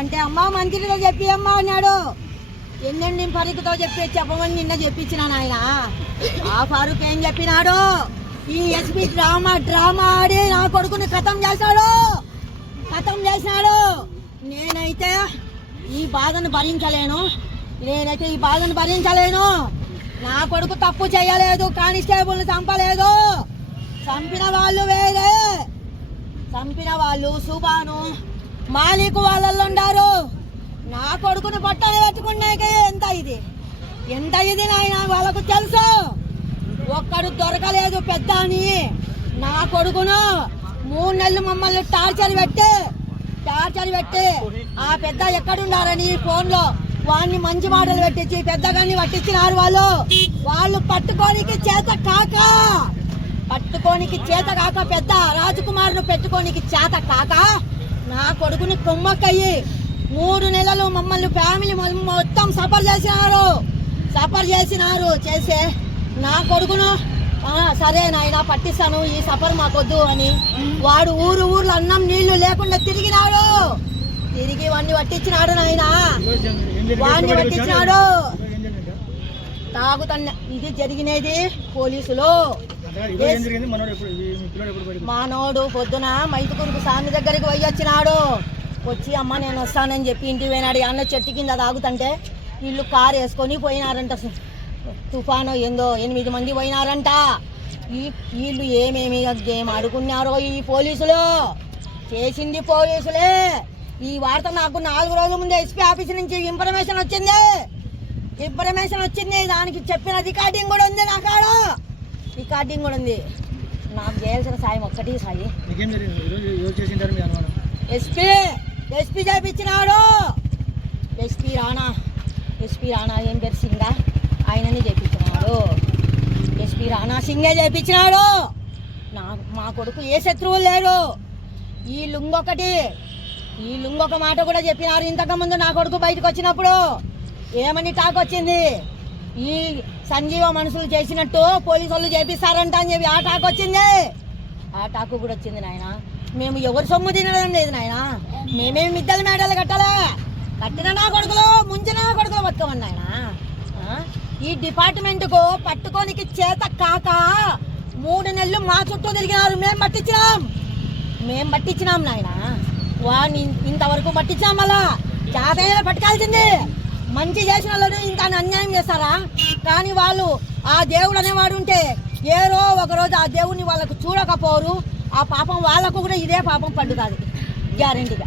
అంటే అమ్మ మంత్రితో చెప్పి అమ్మ అన్నాడు. ఎన్నెన్ని ఫరూక్తో చెప్పమని నిన్న చెప్పించిన ఆయన. ఆ ఫరూక్ ఏం చెప్పినాడు? ఈ ఎస్పీ డ్రామా ఆడి నా కొడుకుని ఖతం చేశాడు. నేనైతే ఈ బాధను భరించలేను. నా కొడుకు తప్పు చేయలేదు, కానిస్టేబుల్ని చంపలేదు. చంపిన వాళ్ళు వేరే, చంపిన వాళ్ళు సుబాను మాలిక్ వాళ్ళల్లో ఉండారు. నా కొడుకుని పట్టని పెట్టుకున్నాక ఎంత ఇది నాయన వాళ్ళకు తెలుసు. ఒక్కడు దొరకలేదు పెద్ద అని. నా కొడుకును 3 నెలలు మమ్మల్ని టార్చర్ పెట్టి ఆ పెద్ద ఎక్కడున్నారని ఫోన్లో వాడిని మంచి మాటలు పెట్టించి పెద్దగాన్ని పట్టించినారు. వాళ్ళు పట్టుకోనికి చేత కాక పెద్ద రాజకుమారును పెట్టుకోనికి చేత కాక నా కొడుకుని కొమ్మక్కయ్యి 3 నెలలు మమ్మల్ని ఫ్యామిలీ మొత్తం సఫర్ చేసినారు. చేసే నా కొడుకును సరే నాయన పట్టిస్తాను, ఈ సఫర్ మాకొద్దు అని వాడు ఊర్లో అన్నం నీళ్లు లేకుండా తిరిగి వాడిని పట్టించినాడు నాయన. తాగుతన్న ఇది జరిగినది పోలీసులు. మానవుడు పొద్దున మైతుకూరుకు స్వామి దగ్గరికి వచ్చినాడు. వచ్చి అమ్మ నేను వస్తానని చెప్పి ఇంటికి పోయినాడు. అన్న చెట్టు కింద తాగుతుంటే వీళ్ళు కారు వేసుకొని పోయినారంట. తుఫాను ఏందో 8 మంది పోయినారంట. వీళ్ళు ఏమేమి గేమ్ ఆడుకున్నారో ఈ పోలీసులు. చేసింది పోలీసులే. ఈ వార్త నాకు 4 రోజుల ముందే ఎస్పీ ఆఫీస్ నుంచి ఇన్ఫర్మేషన్ వచ్చింది. దానికి చెప్పిన రికార్డింగ్ కూడా ఉంది. నాకు చేయాల్సిన సాయం ఒక్కటి సాయి. ఎస్పీ చేపించినాడు. ఎస్పీ రాణా ఏం పేరు సింగా ఆయనని చేపించినాడు. ఎస్పీ రాణా సింగే చేపించినాడు. మా కొడుకు ఏ శత్రువులు లేరు. ఈ లుంగొక మాట కూడా చెప్పినారు. ఇంతకుముందు నా కొడుకు బయటకు వచ్చినప్పుడు ఏమని టాక్ వచ్చింది? ఈ సంజీవ మనుషులు చేసినట్టు పోలీసు వాళ్ళు చేపిస్తారంట అని చెప్పి ఆ టాక్ వచ్చింది. ఆ టాకు కూడా వచ్చింది నాయన. మేము ఎవరు సొమ్ము తినడం లేదు నాయన. మేమేమి మిద్దల మేడలు కట్టిన నా కొడుకులు ముంచిన నా కొడుకులు బతుకమని ఆయన. ఈ డిపార్ట్మెంట్కు పట్టుకోనికి చేత కాక 3 నెలలు మా చుట్టూ తిరిగినారు. మేము పట్టించినాం నాయన. వాడిని ఇంతవరకు పట్టించాం. మళ్ళా జాతీయ పట్టుకాల్సింది. మంచి చేసిన వాళ్ళని ఇంత అన్యాయం చేస్తారా? కానీ వాళ్ళు ఆ దేవుడు అనేవాడు ఉంటే ఏరో ఒకరోజు ఆ దేవుడిని వాళ్ళకు చూడకపోరు. ఆ పాపం వాళ్ళకు కూడా ఇదే పాపం పట్టుతుంది గ్యారెంటీగా.